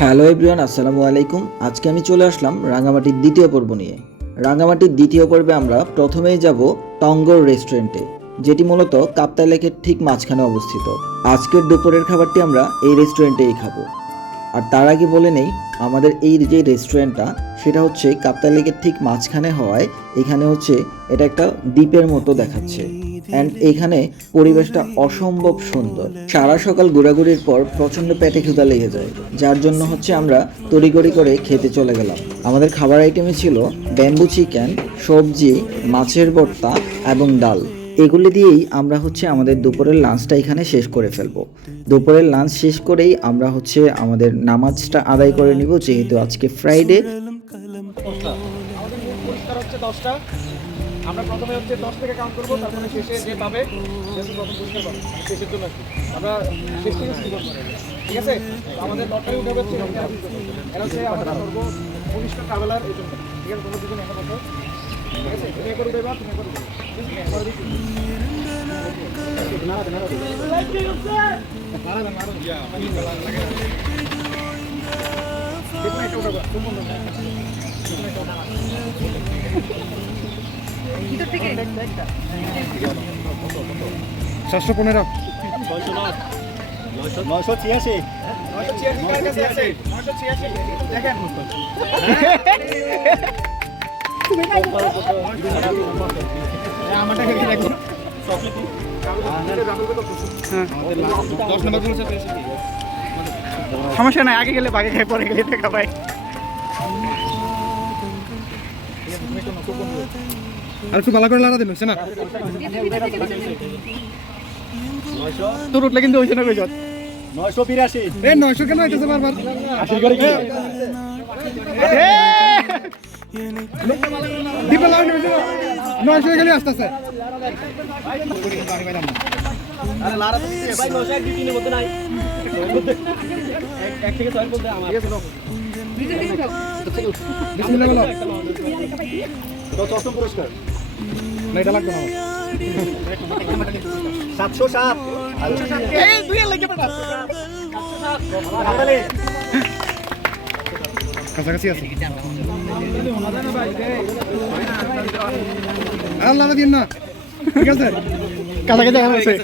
Hello everyone, আসসালামু আলাইকুম। আজকে আমি চলে আসলাম রাঙামাটির দ্বিতীয় পর্ব নিয়ে। রাঙামাটির দ্বিতীয় পর্বে আমরা প্রথমেই যাব টঙ্গর রেস্টুরেন্টে, যেটি মূলত কাপ্তাই লেকের ঠিক মাঝখানে অবস্থিত। আজকের দুপুরের খাবারটি আমরা এই রেস্টুরেন্টেই খাবো। আর তার আগে বলে নেই, আমাদের এই যে রেস্টুরেন্টটা সেটা হচ্ছে কাপ্তাই লেকের ঠিক মাঝখানে হওয়ায় এখানে হচ্ছে এটা একটা দ্বীপের মতো দেখাচ্ছে। অ্যান্ড এখানে পরিবেশটা অসম্ভব সুন্দর। সারা সকাল ঘোরাঘুরির পর প্রচণ্ড পেটে ক্ষুধা লেগে যায়, যার জন্য হচ্ছে আমরা তড়িঘড়ি করে খেতে চলে গেলাম। আমাদের খাবার আইটেমে ছিল ব্যাম্বু চিকেন, সবজি, মাছের ভর্তা এবং ডাল। এগুলি দিয়েই আমরা হচ্ছে আমাদের দুপুরের লাঞ্চটা এখানে শেষ করে ফেলবো। দুপুরের লাঞ্চ শেষ করেই আমরা হচ্ছে আমাদের নামাজটা আদায় করে নিব, যেহেতু আজকে ফ্রাইডে। আমরা প্রথমে হচ্ছে 10 থেকে কাউন্ট করবো, তারপরে শেষে যে পাবে প্রথম পুরস্কার পাবে, শেষের জন্য আমরা শেষ থেকে শুরু করবো। ঠিক আছে, আমাদের লটারি উঠে হচ্ছে এরা হচ্ছে আমরা করবো 19টা ট্রাভেলার এই জন্য। ঠিক আছে, তোমরা দুজন এখন বসো। ঠিক আছে, তুমি করে দেবা, তুমি করে দেবে। সাতশো 15 986 দেখেন সমস্যা নাই, আগে গেলে বাগে খাই, পরে গেলে টাকা পাই। আর একটু ভালো করে লাড়া দিন, হচ্ছে না? তোর উঠলে কিন্তু হয়েছে না কই যত 982 এ 900 কেন হইতেছে বারবার? 80 করে কি দিবে লাইন হইছে না? 900 গেলে আসতেছে। আরে লারা তো দিতে ভাই 900 2 3 এর মধ্যে নাই। এক থেকে 6 বলতে আমার বিসমিল্লাহ বলো। তো চতুর্থ পুরস্কার না এটা লাগবে না। 707 এই দুই এর লাগে পড়া 707 কাছাকাছি আছে। আর লাড়া দিন না, ঠিক আছে? কাছাকাছি আছে।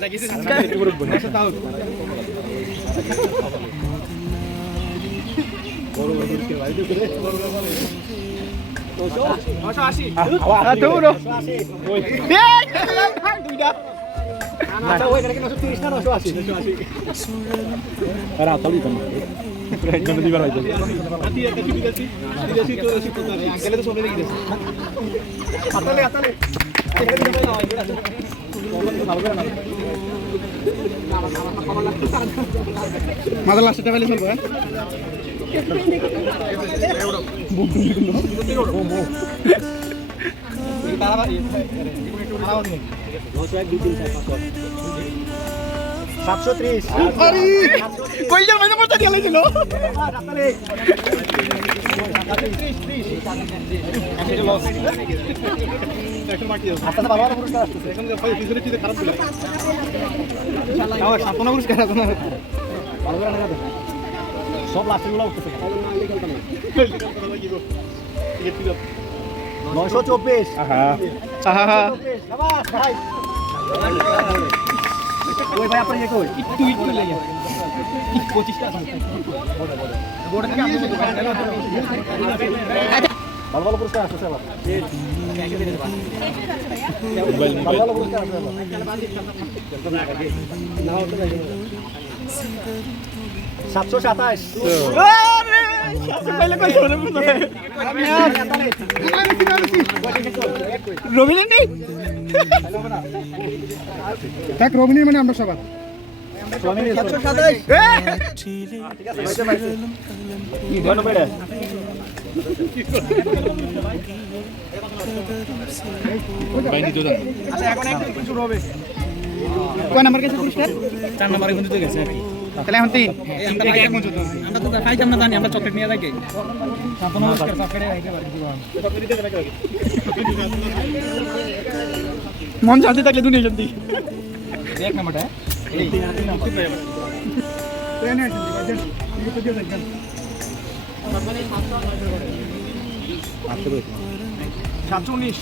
মাদার লাস্টটা পেলে চলবে। কইজন মানে মরতে দিয়ে লাইছিল সব লাস্টের গুলো উঠতেছে 924 ওই ভাই আপনার কই একটু লাগে 25টা আছে বোর্ড থেকে আমি ভালো ভালো পুরস্কার আছে স্যার ভালো ভালো পুরস্কার আছে না হতে লাগে 727 আরে 700 পাইলে কই ধরে মনে আমি আর রবিন নেই দেখ রবিনী মানে আমরা সবার। কয় নাম্বার গেছে পুরস্কার 4 নম্বরে কিন্তু গেছে তাহলে এখন 3 আমরা তো খাইতাম না জানি আমরা চকলেট নিয়ে যাই মন শান্তি থাকলে দুনিয়া শান্তি এক নাম্বারটা এই 3 নাম্বার 719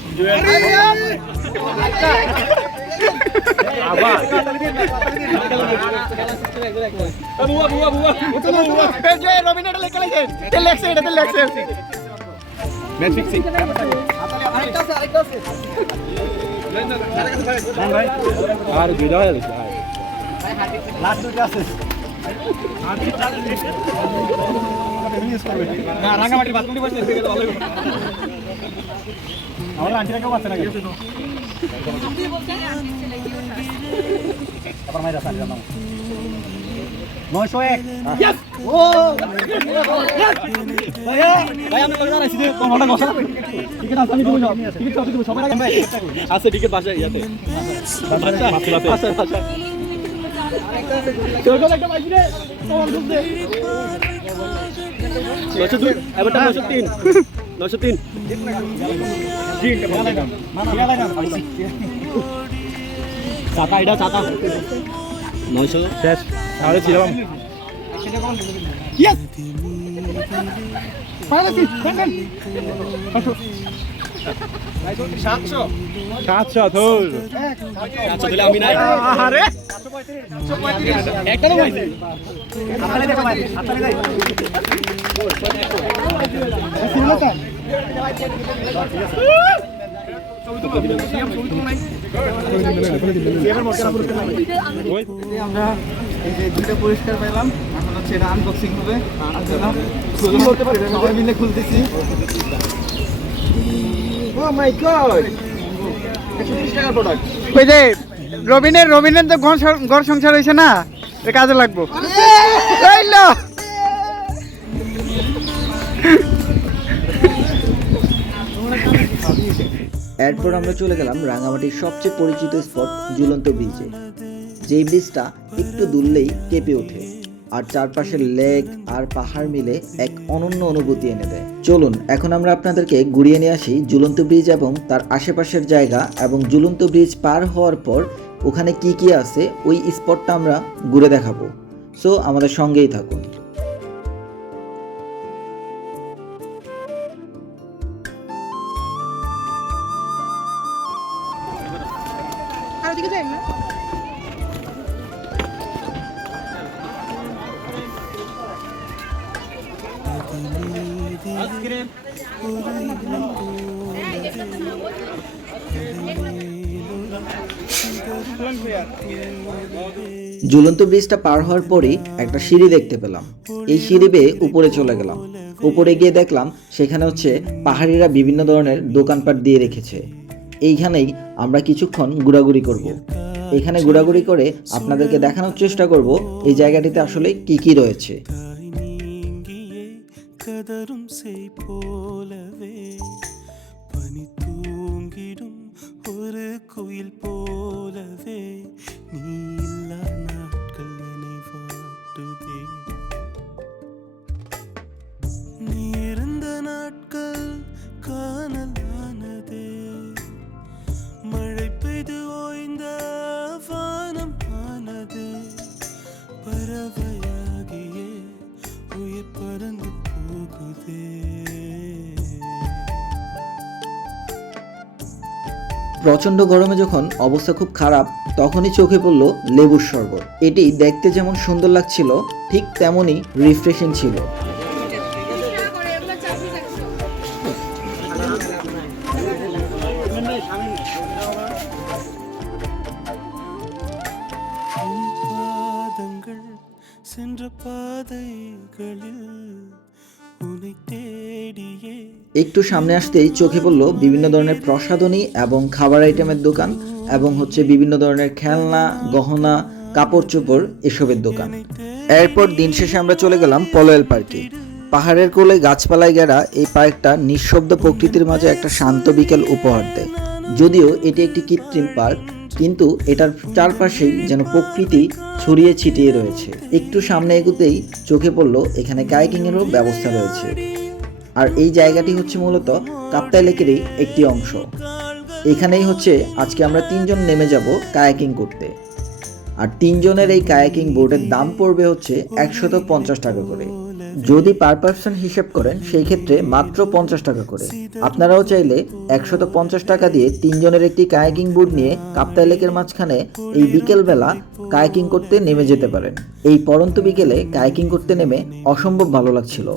আর দুইটা হয়ে গেছে লাস্ট দুটো আছে না রাঙ্গামাটির বাথরুমটি বসে থেকে ভালো হবে আমার আন্টিরা কেউ আছে না আবার মাইরা সারি নাও 901 यस ও ভাই আমি লগা রাখছি কোনটা গসা টিকিট আছে আমি দিব টিকিট সব দিব সবাই ভাই আছে টিকিট বাসা ইয়াতে আচ্ছা আচ্ছা তোর একটা পাইছি রে তোমার দুধে 902 এবারটা 903 903 চাতা এটা চাতা 900 শেষ তাহলে ছিলাম ইয়েস ফাইনালি দেন 700 ধর 700 দিলে আমি নাই আরে 735 একটা তো পাইছি আপনারা দেখো ভাই আপনারা যাই সিনেমাটা আমরা এই যে দুইটা পরিষ্কার পেলাম এখন হচ্ছে এটা আনবক্সিং হবে বলতে পারি সবাই মিলে খুলতেছি ও মাই গড 130 টাকার প্রোডাক্ট ওই যে রবিনের তো ঘর সংসার হয়েছে না এ কাজে লাগবো এইলো এরপর আমরা চলে গেলাম রাঙামাটির সবচেয়ে পরিচিত স্পট ঝুলন্ত ব্রিজে। যেই ব্রিজটা একটু দুললেই কেঁপে ওঠে আর চারপাশের লেক আর পাহাড় মিলে এক অনন্য অনুভূতি এনে দেয়। চলুন এখন আমরা আপনাদেরকে ঘুরিয়ে নিয়ে আসি ঝুলন্ত ব্রিজ এবং তার আশেপাশের জায়গা এবং ঝুলন্ত ব্রিজ পার হওয়ার পর ওখানে কি কি আছে ওই স্পটটা আমরা ঘুরে দেখাবো। সো আমাদের সঙ্গেই থাকুন। আর ওদিকে যাই না ঝুলন্ত ব্রিজটা পার হওয়ার পরেই একটা সিঁড়ি দেখতে পেলাম। এই সিঁড়ি বেয়ে উপরে চলে গেলাম। উপরে গিয়ে দেখলাম সেখানে হচ্ছে পাহাড়িরা বিভিন্ন ধরনের দোকানপাট দিয়ে রেখেছে। এইখানেই আমরা কিছুক্ষণ ঘোরাঘুরি করব। এখানে ঘোরাঘুরি করে আপনাদেরকে দেখানোর চেষ্টা করব এই জায়গাটিতে আসলে কি কি রয়েছে। கதரும் செய் போலவே பனி தூங்கிடும் ஒரு குயில் போலவே நீ இல்லா நாட்கள் என்னை வாட்டுதே நீ இருந்த நாட்கள் காணலானதே மழை பெய்து ஓய்ந்த வானம் ஆனதே பறவையாகியே உயிர் பறந்து প্রচন্ড গরমে যখন অবস্থা খুব খারাপ তখনই চোখে পড়ল লেবুর শরবত। এটি দেখতে যেমন সুন্দর লাগছিল ঠিক তেমনই রিফ্রেশিং ছিল। பாதங்கள் சென்ற பாதைகளில் உன்னை தேடியே একটু সামনে আসতেই চোখে পড়ল বিভিন্ন ধরনের প্রসাধনী এবং খাবার আইটেমের দোকান এবং হচ্ছে বিভিন্ন ধরনের খেলনা, গহনা, কাপড় চোপড় এসবের দোকান। এরপর দিন শেষে আমরা চলে গেলাম পলয়েল পার্কে। পাহাড়ের কোলে গাছপালায় ঘেরা এই পার্কটা নিঃশব্দ প্রকৃতির মাঝে একটা শান্ত বিকেল উপহার দেয়। যদিও এটি একটি কৃত্রিম পার্ক কিন্তু এটার চারপাশেই যেন প্রকৃতি ছড়িয়ে ছিটিয়ে রয়েছে। একটু সামনে এগোতেই চোখে পড়ল এখানে কায়াকিংয়েরও ব্যবস্থা রয়েছে। আর এই জায়গাটি হচ্ছে মূলত কাপ্তাই লেকেরই একটি অংশ। এখানেই হচ্ছে আজকে আমরা 3 জন নেমে যাব কায়াকিং করতে। আর 3 জনের এই কায়াকিং বোর্ডের দাম পড়বে হচ্ছে 150 টাকা করে। যদি পার পার্সন হিসেব করেন সেই ক্ষেত্রে মাত্র 50 টাকা করে। আপনারাও চাইলে 150 টাকা দিয়ে 3 জনের একটি কায়াকিং বোর্ড নিয়ে কাপ্তাই লেকের মাঝখানে এই বিকেলবেলা কায়াকিং করতে নেমে যেতে পারেন। এই পড়ন্ত বিকেলে কায়াকিং করতে নেমে অসম্ভব ভালো লাগছিল।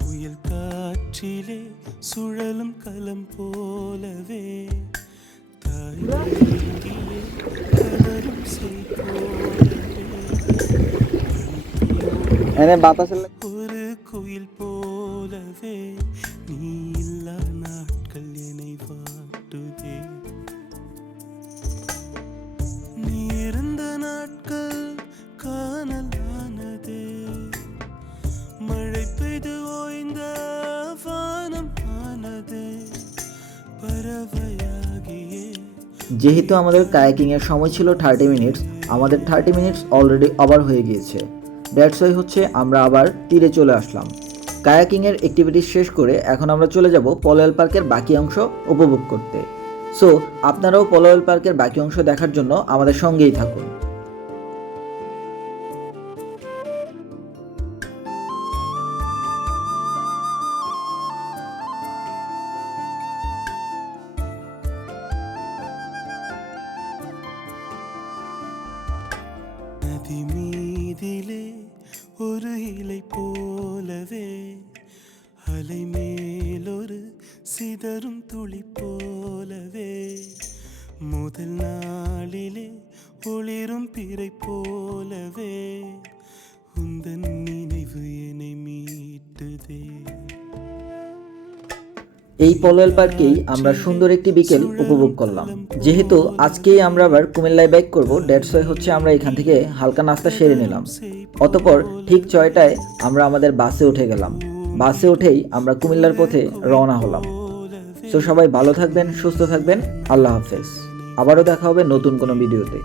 புயல் காற்றிலே சுழலும் களம் போலவே தாய்மடியிலே கதரும் செய் এনে বাতাসের ஒரு குயில் போலவே நீ இல்லா நாட்கள் என்னை வாட்டுதே நீ இருந்த நாட்கள் காணலானதே மழை பெய்து ஓய்ந்த வானம் ஆனதே பறவையாகியே যেহেতু আমাদের কায়াকিং এর সময় ছিল 30 মিনিটস, আমাদের 30 মিনিটস অলরেডি ওভার হয়ে গিয়েছে। দ্যাটস ওয়াই হচ্ছে আমরা আবার তীরে চলে আসলাম। কায়াকিং এর অ্যাক্টিভিটি শেষ করে এখন আমরা চলে যাব পলোয়েল পার্কের বাকি অংশ উপভোগ করতে। সো আপনারাও পলোয়েল পার্কের বাকি অংশ দেখার জন্য আমাদের সঙ্গেই থাকুন। நதி மீதிலே ஒரு இலை போலவே அலை மேலொரு சிதறும் துளி போலவே முதல் நாளிலே ஒளிரும் பிறை போலவே உந்தன் நினைவு என்னை மீட்டுதே এই পলোয়েল পার্কেই আমরা সুন্দর একটি বিকেল উপভোগ করলাম। যেহেতু আজকেই আমরা আবার কুমিল্লায় ব্যাক করব, দ্যাটস ওয়াই হচ্ছে আমরা এখান থেকে হালকা নাস্তা সেরে নিলাম। অতঃপর ঠিক 6টায় আমরা আমাদের বাসে উঠে গেলাম। বাসে উঠেই আমরা কুমিল্লার পথে রওনা হলাম। সো সবাই ভালো থাকবেন, সুস্থ থাকবেন, আল্লাহ হাফেজ। আবারও দেখা হবে নতুন কোনো ভিডিওতে।